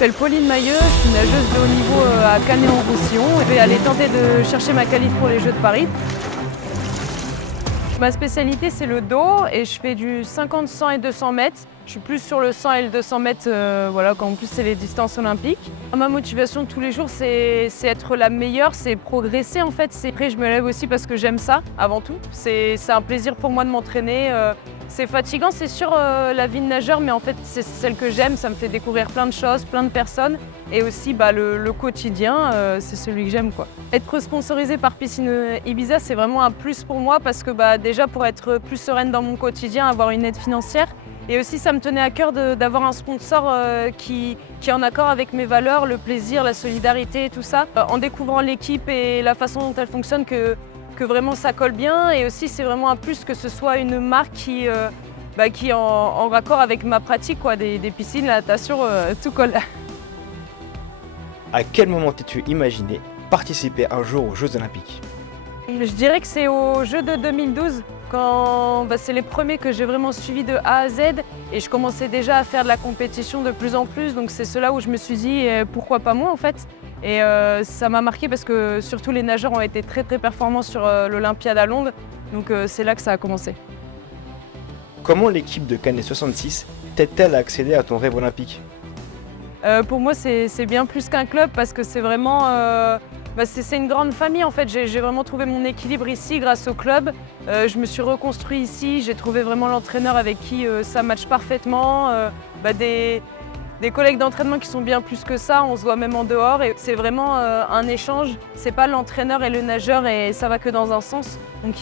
m'appelle Pauline Mailleux, je suis nageuse de haut niveau à Canet-en-Roussillon. Je vais aller tenter de chercher ma qualif pour les Jeux de Paris. Ma spécialité, c'est le dos et je fais du 50, 100 et 200 mètres. Je suis plus sur le 100 et le 200 mètres, voilà, quand en plus c'est les distances olympiques. Ma motivation tous les jours, c'est être la meilleure, c'est progresser en fait. Après, je me lève aussi parce que j'aime ça, avant tout. C'est un plaisir pour moi de m'entraîner. C'est fatigant, c'est sûr, la vie de nageur, mais en fait, c'est celle que j'aime. Ça me fait découvrir plein de choses, plein de personnes. Et aussi, le quotidien, c'est celui que j'aime, quoi. Être sponsorisé par Piscine Ibiza, c'est vraiment un plus pour moi parce que déjà, pour être plus sereine dans mon quotidien, avoir une aide financière. Et aussi, ça me tenait à cœur d'avoir un sponsor qui est en accord avec mes valeurs, le plaisir, la solidarité, tout ça. En découvrant l'équipe et la façon dont elle fonctionne, que vraiment ça colle bien. Et aussi, c'est vraiment un plus que ce soit une marque qui est en raccord avec ma pratique, quoi, des piscines, la natation, tout colle. À quel moment t'es-tu imaginé participer un jour aux Jeux Olympiques? Je dirais que c'est aux Jeux de 2012, quand c'est les premiers que j'ai vraiment suivis de A à Z. Et je commençais déjà à faire de la compétition de plus en plus. Donc c'est cela où je me suis dit, pourquoi pas moi en fait. Et ça m'a marqué parce que surtout les nageurs ont été très très performants sur l'Olympiade à Londres. Donc c'est là que ça a commencé. Comment l'équipe de Canet 66 t'aide-t-elle à accéder à ton rêve olympique? Pour moi, c'est bien plus qu'un club parce que c'est vraiment c'est une grande famille en fait. J'ai vraiment trouvé mon équilibre ici grâce au club. Je me suis reconstruit ici, j'ai trouvé vraiment l'entraîneur avec qui ça matche parfaitement. Des collègues d'entraînement qui sont bien plus que ça, on se voit même en dehors. Et c'est vraiment un échange, c'est pas l'entraîneur et le nageur et ça va que dans un sens. Donc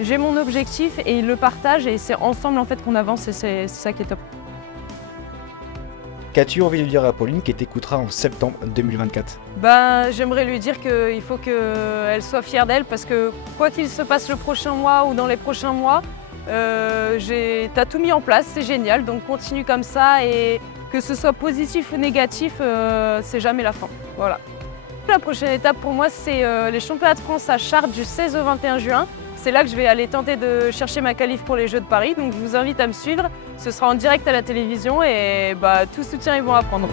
j'ai mon objectif et ils le partagent et c'est ensemble en fait qu'on avance et c'est ça qui est top. Qu'as-tu envie de dire à Pauline qui t'écoutera en septembre 2024? J'aimerais lui dire qu'il faut qu'elle soit fière d'elle parce que quoi qu'il se passe le prochain mois ou dans les prochains mois, t'as tout mis en place, c'est génial, donc continue comme ça et que ce soit positif ou négatif, c'est jamais la fin. Voilà. La prochaine étape pour moi, c'est les championnats de France à Chartres du 16 au 21 juin. C'est là que je vais aller tenter de chercher ma qualif pour les Jeux de Paris, donc je vous invite à me suivre. Ce sera en direct à la télévision et tout soutien est bon à prendre.